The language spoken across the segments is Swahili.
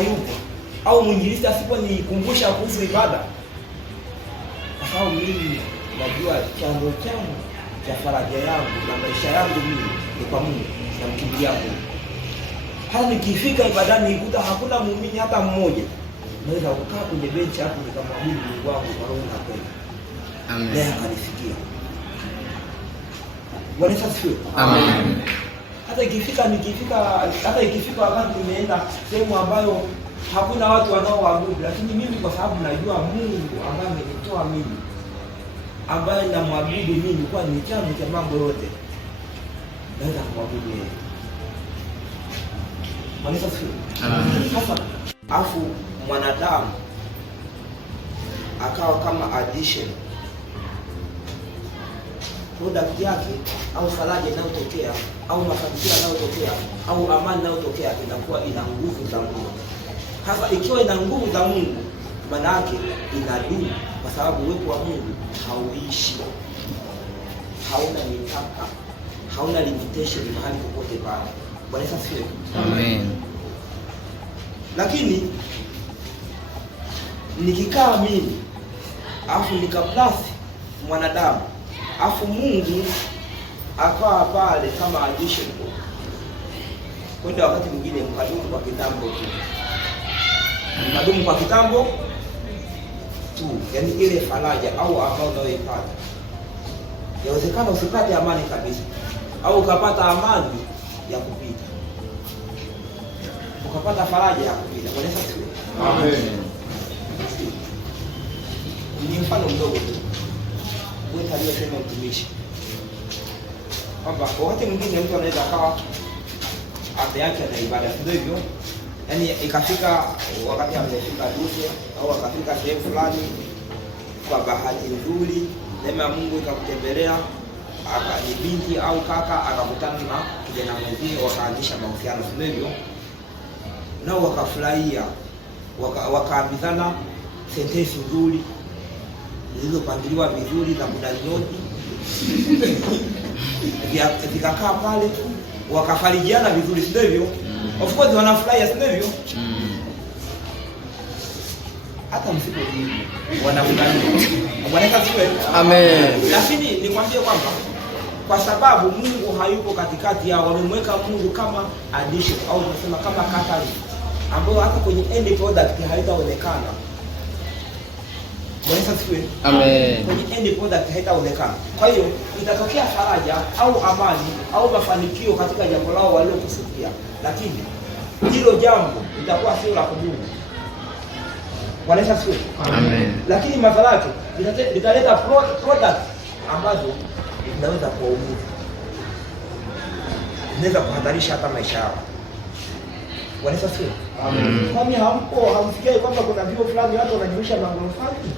hayupo au mwinjilisti asiponikumbusha kuhusu ibada, kwa sababu mimi najua chanzo changu cha faraja yangu na maisha yangu mimi ni kwa Mungu na mkimbilia Mungu. Hata nikifika ibadani nikuta hakuna muumini hata mmoja, naweza kukaa kwenye benchi hapo nikamwabudu Mungu wangu kwa roho na kweli. Amen. Naye akanisikia. Bwana asifiwe. Amen. Hata ikifika wakati nimeenda sehemu ambayo hakuna watu wanaoabudu, lakini mimi kwa sababu najua Mungu ambaye amenitoa mimi, ambaye namwabudu mimi kwa ni chanzo cha mambo yote, naweza kumwabudu yeye. Bwana asifiwe. Amen. Sasa afu mwanadamu akawa kama addition, product yake au faraja inayotokea au mafanikio yanayotokea au amani inayotokea inakuwa ina nguvu za Mungu. Sasa ikiwa ina nguvu za Mungu, maana yake inadumu, kwa sababu uwepo wa Mungu hauishi, hauna mipaka, hauna limitation mahali popote pale. Bwana asifiwe. Amen. Lakini nikikaa mimi afu nikaplasi mwanadamu afu Mungu akawa pale kama addition, kwenda wakati mwingine mkadumu kwa kitambo tu, mkadumu kwa kitambo tu, yani ile faraja au ambao unayoipata, yawezekana usipate amani kabisa, au ukapata amani ya kupita, ukapata faraja ya kupita. Bwana asifiwe. Amen. Ni mfano mdogo tu wewe aliyosema mtumishi, kwamba wakati mwingine mtu anaweza akawa afya yake na ibada ndio hivyo, yaani ikafika wakati amefika duse au akafika sehemu fulani kwa bahati nzuri, neema ya Mungu ikamtembelea, ni binti au kaka akakutana na kijana mwingine, wakaanzisha mahusiano ndio hivyo, nao wakafurahia, wakaambizana sentensi nzuri zilizopangiliwa vizuri za mudanyoti, zikakaa pale wakafarijiana vizuri, sio hivyo? Of course wanafurahia, sio hivyo? Hata msipojibu wanafurahia. Bwana asifiwe. Amen. Lakini nikwambie kwamba kwa sababu Mungu hayupo katikati yao, wamemweka Mungu kama addition au tunasema kama catalyst, ambayo hata kwenye end product haitaonekana. Bwana asifiwe. Amen. Kwenye end product haitaonekana. Kwa hiyo itatokea faraja au amani au mafanikio katika jambo lao walilokusudia, lakini hilo jambo litakuwa sio la kudumu. Bwana asifiwe. Amen. Lakini madhara yake litaleta product ambazo zinaweza kuwaumiza, zinaweza kuhatarisha hata maisha yao. Bwana asifiwe. Amen. Kwani hamfikirii kwamba kuna vio fulani watu wanajimisha magorofani?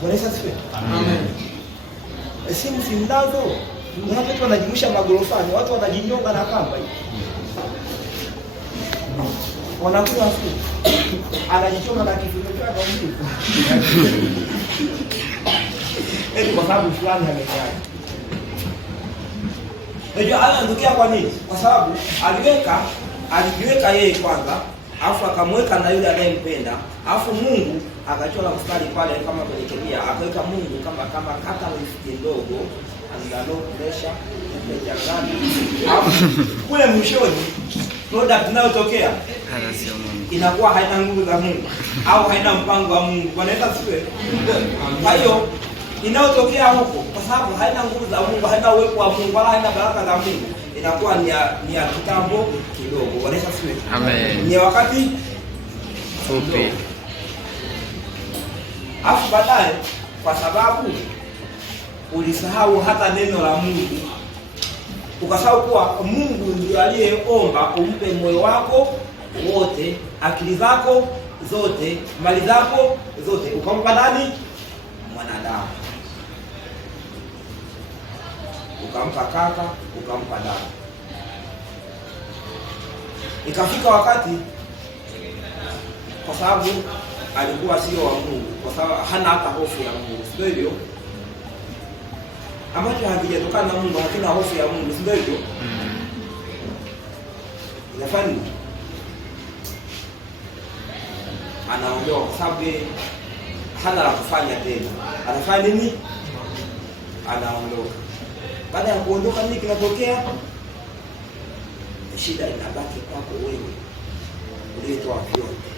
Bwana asifiwe. Amen. Simu simnazo, watu wanajimisha magorofani, watu wanajinyonga na kamba hivi, wanakuwa afu anajichoma na kifuko chake kwa mtu eti kwa sababu fulani amefanya. Unajua anatokea kwa nini? Kwa sababu alijiweka yeye kwanza, afu akamweka na yule anayempenda, afu Mungu akachora mstari pale kama kwenye kemia, akaweka Mungu kama catalyst ndogo, andalo pressure imejangana. Kule mwishoni product inayotokea inakuwa haina nguvu za Mungu au haina mpango wa Mungu. Bwana asifiwe. Kwa hiyo inayotokea huko, kwa sababu haina nguvu za Mungu, haina uwepo wa Mungu, wala haina baraka za Mungu, inakuwa ni ya kitambo kidogo. Bwana asifiwe. Amen. Ni wakati fupi. Afu baadaye, kwa sababu ulisahau hata neno la Mungu, ukasahau kuwa Mungu ndiye aliyeomba umpe moyo wako wote, akili zako zote, mali zako zote, ukampa nani? Mwanadamu. Ukampa kaka, ukampa dada. Ikafika wakati, kwa sababu alikuwa sio wa Mungu, kwa sababu hana hata hofu ya Mungu, sio hivyo? Ambacho hakijatokana na Mungu, hakina hofu ya Mungu, sio hivyo? Inafanya anaondoka kwa sababu hana la kufanya tena. Anafanya nini? Anaondoka. Baada ya kuondoka, nini kinatokea? Shida inabaki kwako wewe uliyetoa vyote.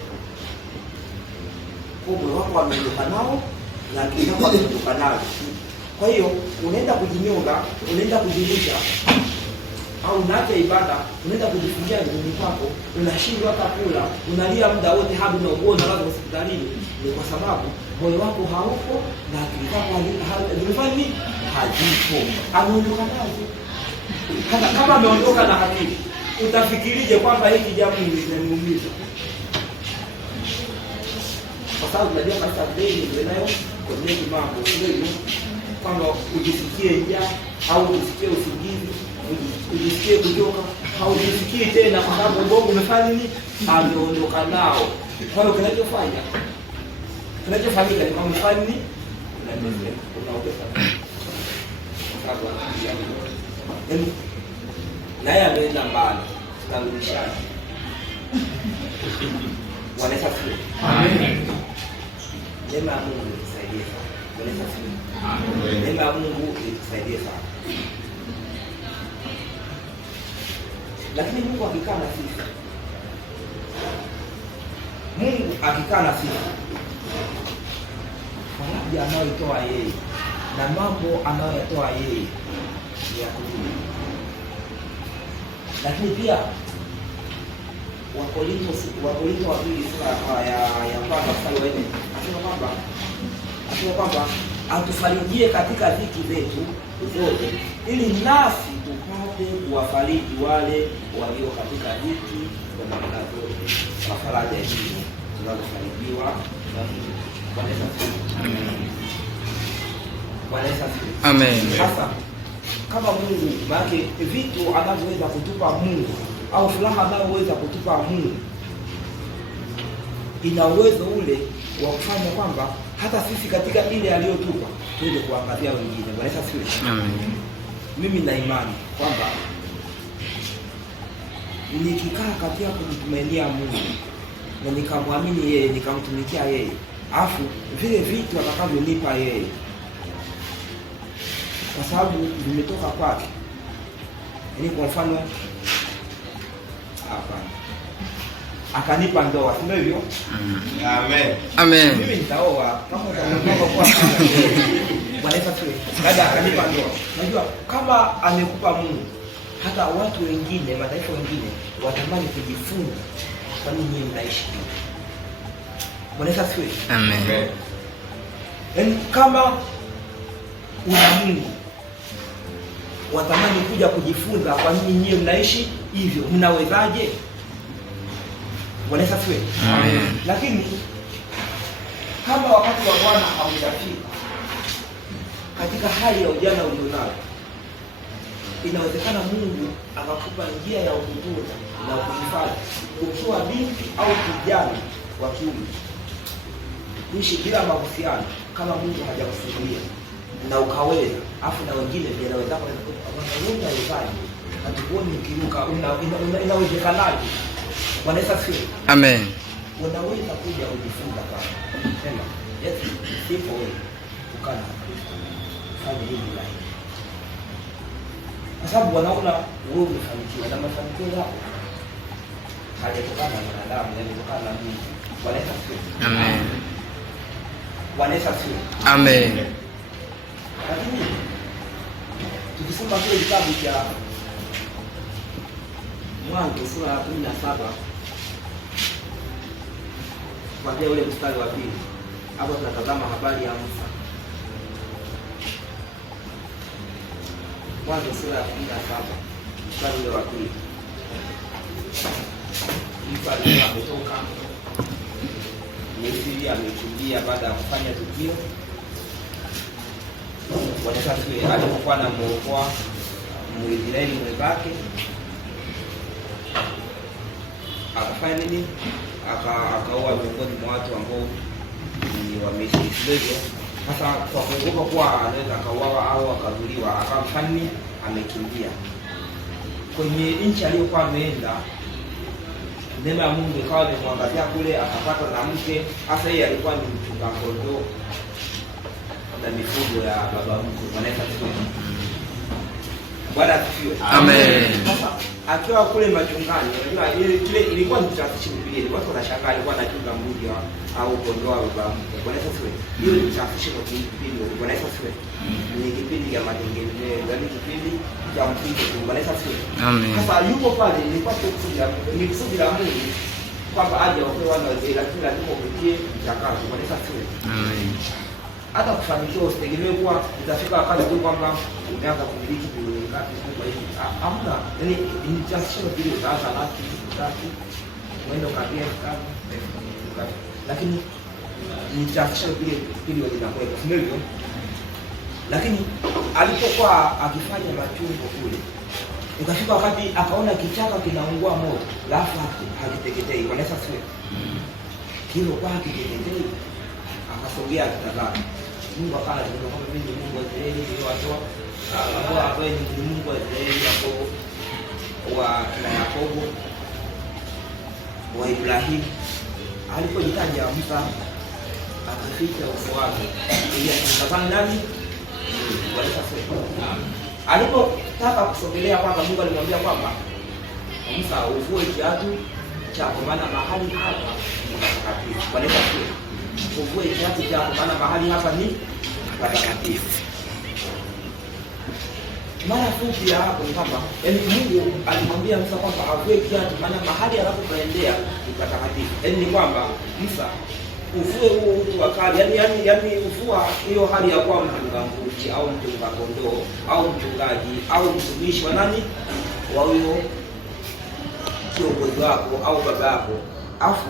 Moyo wako ameondoka nao na akili yako ameondoka nayo. Kwa hiyo unaenda kujinyonga, unaenda kujilisha, au unaacha ibada, unaenda kujifungia nyumbani kwako, unashindwa hata kula, unalia muda wote hadi unaugua na lazima hospitalini. Ni kwa sababu moyo wako haupo na akili yako haifanya nini? Hajipo. Ameondoka nazo. Hata kama ameondoka na akili, utafikirije kwamba hiki jambo linaniumiza? Kwa sababu tunajua kabisa deni ndio inayo kwenye mambo sio kwamba ujisikie njaa au ujisikie usingizi, ujisikie kuchoka au ujisikie tena, kwa sababu ubongo umefanya nini? Ameondoka nao. Kwa hiyo kinachofanyika ni kama umefanya nini? Unaogopa. Kwa sababu naye ameenda mbali, tutarudishana. Wanaweza sio? Amen. Neema ya Mungu itusaidie sana. Wanaweza sio? Amen. Neema ya Mungu itusaidie sana. Lakini Mungu akikaa na sisi, faraja anayoitoa yeye na mambo anayoyatoa yeye ni ya kudumu. Lakini pia Wakorintho wa pili sura ya kwanza mstari wa 4 anasema kwamba atufarijie katika dhiki zetu zote, ili nasi tupate kuwafariji wale walio katika dhiki za namna zote, kwa faraja hii tunazofarijiwa na Mungu. Bwana Yesu asifiwe. Bwana Yesu asifiwe. Amen. Sasa kama Mungu, maana vitu anavyoweza kutupa Mungu au furaha anayoweza kutupa Mungu ina uwezo ule wa kufanya kwamba hata sisi katika ile aliyotupa tuweze kuangazia wengine. Bwana Yesu asifiwe. Amen. Mimi na imani kwamba nikikaa katika kumtumainia Mungu na nikamwamini yeye, nikamtumikia yeye, afu vile vitu atakavyonipa yeye, kwa sababu vimetoka kwake. Yaani kwa mfano hapa akanipa ndoa, sio hivyo? Amen. Amen. Mimi nitaoa kama utaondoka kwa Bwana Yesu asifiwe. Baada akanipa ndoa. Unajua kama amekupa Mungu, hata watu wengine, mataifa wengine watamani kujifunza kwa nini nyinyi mnaishi. Bwana Yesu asifiwe. Amen. Yaani kama una Mungu, watamani kuja kujifunza kwa nini nyinyi mnaishi hivyo, mnawezaje? Bwana Yesu asifiwe. Amen. Lakini kama wakati wa Bwana haujafika katika hali ya ujana ulionayo, inawezekana Mungu akakupa njia ya kutunza na kuhifadhi ukiwa binti au kijana wa kiume, kuishi bila mahusiano kama Mungu hajakufungulia na ukaweza, afu na wengine pia naweza kuwezaje? Hatukuoni ukiruka, inawezekanaje? Bwana Yesu asifiwe. Amen. Unaweza kuja kujifunza kama sema yes, sipo wewe ukana fanya hivi na hivi, kwa sababu wanaona wewe umefanikiwa na mafanikio yako hayatokana na wanadamu, yanatokana na Mungu. Bwana Yesu asifiwe. Amen. Bwana Yesu asifiwe. Amen. Lakini tukisoma kile kitabu cha Mwanzo sura ya 17 kuanzia ule mstari wa 2, hapo tunatazama habari ya Musa. Mwanzo sura ya 17 mstari ule wa 2. Musa alikuwa ametoka Misri, amekimbia baada ya kufanya tukio. Wanasema alipokuwa anamuokoa Mwisraeli mwenzake, akafanya nini? Akaoa miongoni mwa watu ambao ni wa Misri. Hivyo sasa kwa kuogopa kuwa anaweza akauawa au akazuliwa, akamfanya nini? Amekimbia kwenye nchi aliyokuwa ameenda. neema ya Mungu ikawa imemwangazia kule, akapata na mke. Hasa yeye alikuwa ni mchunga kondoo na mifugo ya baba mkwe. Bwana asifiwe. Bwana asifiwe. Amen. Sasa akiwa kule machungani, unajua ile ilikuwa ni tafsiri Biblia. Watu wanashangaa alikuwa anachunga mbuzi au kondoo wa baba mkwe. Bwana asifiwe. Hiyo ni tafsiri ya Biblia. Bwana asifiwe. Ni kipindi cha matengenezo, yaani kipindi cha mpito. Bwana asifiwe. Amen. Sasa yuko pale, ilikuwa ni kusudi la Mungu kwamba aje wapewe wana wa Israeli, lakini lazima upitie mchakato. Bwana asifiwe. Amen. Hata kufanikiwa usitegemee kuwa itafika wakati tu kwamba umeanza kumiliki bilioni ngapi kwa hiyo. Hamna. Yaani ni transfer bila sasa laki tatu. Mwendo kabia kama. Lakini ni transfer bila inakuwa sio hivyo. Lakini alipokuwa akifanya machungo kule, ikafika wakati akaona kichaka kinaungua moto, alafu hakiteketei. Bwana asifiwe. Kile kwa hakiteketei, akasogea akitazama. Mungu akala ndio kama mimi Mungu wa Israeli niliwatoa ambaye ni Mungu wa Israeli Yakobo wa Yakobo wa Ibrahimu. Alipojitaja Musa akaficha uso wake ili asimtazame nani? Bwana asifiwe. Alipotaka kusogelea kwamba Mungu alimwambia kwamba Musa uvue kiatu chako maana mahali hapa ni patakatifu. Bwana asifiwe. Uvue kiatu chako maana mahali hapa ni patakatifu. Mara fupi ya hapo ni kwamba yaani Mungu alimwambia Musa kwamba avue kiatu maana mahali anapoendea ni patakatifu. Yaani ni kwamba Musa uvue huo utu wa kale, yaani uvua hiyo hali ya kuwa mchunga mbuzi au mchunga kondoo au mchungaji au mtumishi wa nani wa huyo kiongozi wako au baba yako, afu